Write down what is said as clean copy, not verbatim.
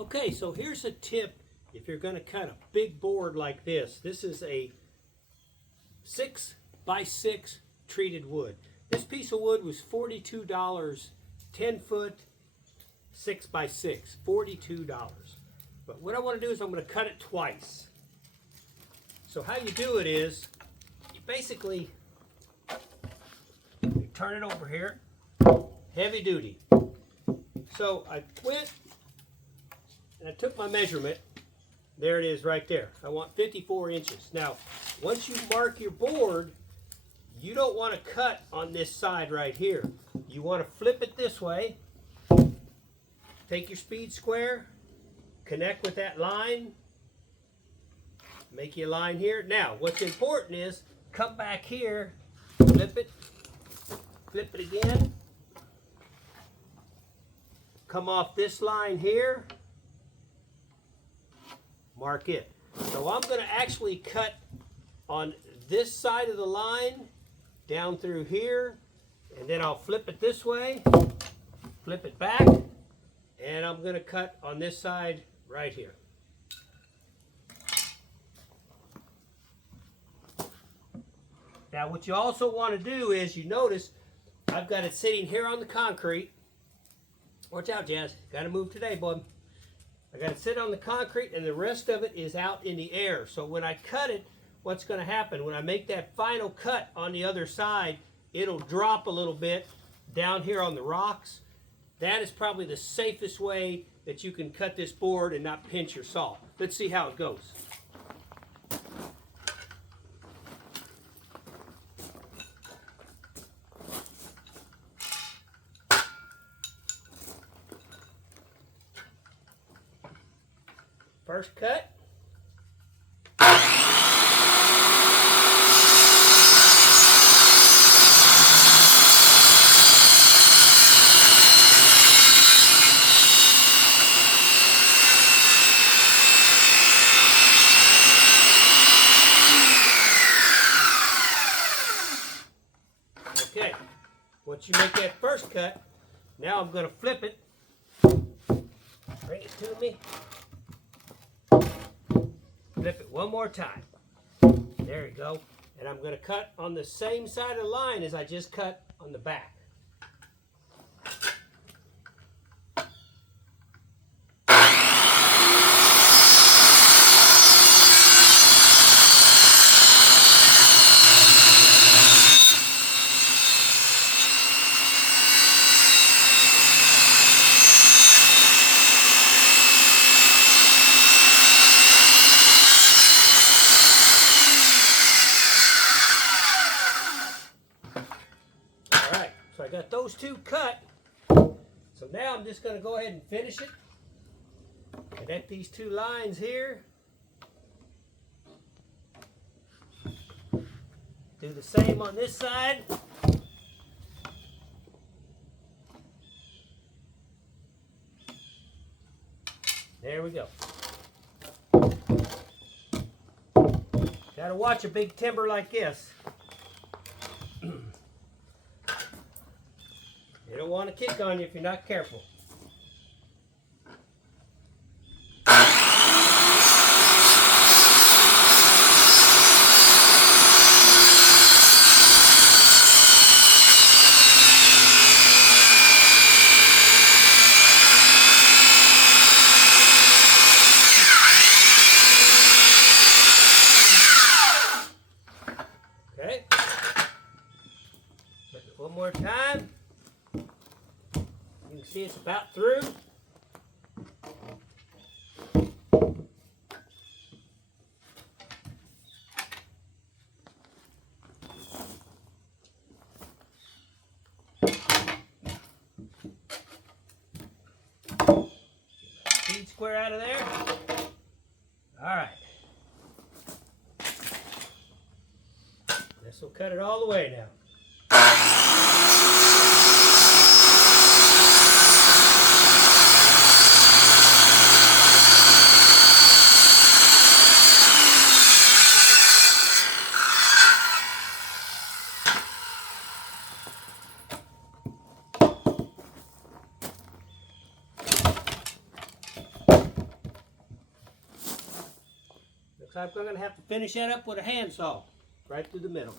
Okay, so here's a tip if you're going to cut a big board like this. This is a 6x6 treated wood. This piece of wood was $42, 10 foot, 6x6, $42. But what I want to do is I'm going to cut it twice. So how you do it is, you basically you turn it over here, heavy duty. So I went and I took my measurement. There it is right there. I want 54 inches. Now, once you mark your board, you don't want to cut on this side right here. You want to flip it this way. Take your speed square, connect with that line, make you a line here. Now, what's important is come back here, flip it again, come off this line here, mark it. So I'm going to actually cut on this side of the line down through here, and then I'll flip it this way, flip it back, and I'm going to cut on this side right here. Now what you also want to do is, you notice I've got it sitting here on the concrete. Watch out, Jazz. Got to move today, bud. I got it sit on the concrete, and the rest of it is out in the air. So when I cut it, what's going to happen? When I make that final cut on the other side, it'll drop a little bit down here on the rocks. That is probably the safest way that you can cut this board and not pinch your saw. Let's see how it goes. First cut. Okay, once you make that first cut, now I'm going to flip it. Bring it to me. Flip it one more time. There you go. And I'm going to cut on the same side of the line as I just cut on the back. So I got those two cut. So now I'm just going to go ahead and finish it. Connect these two lines here. Do the same on this side. There we go. Got to watch a big timber like this. They don't want to kick on you if you're not careful. Okay. One more time. You can see it's about through. Speed square out of there. All right. This will cut it all the way now. So I'm going to have to finish that up with a handsaw right through the middle.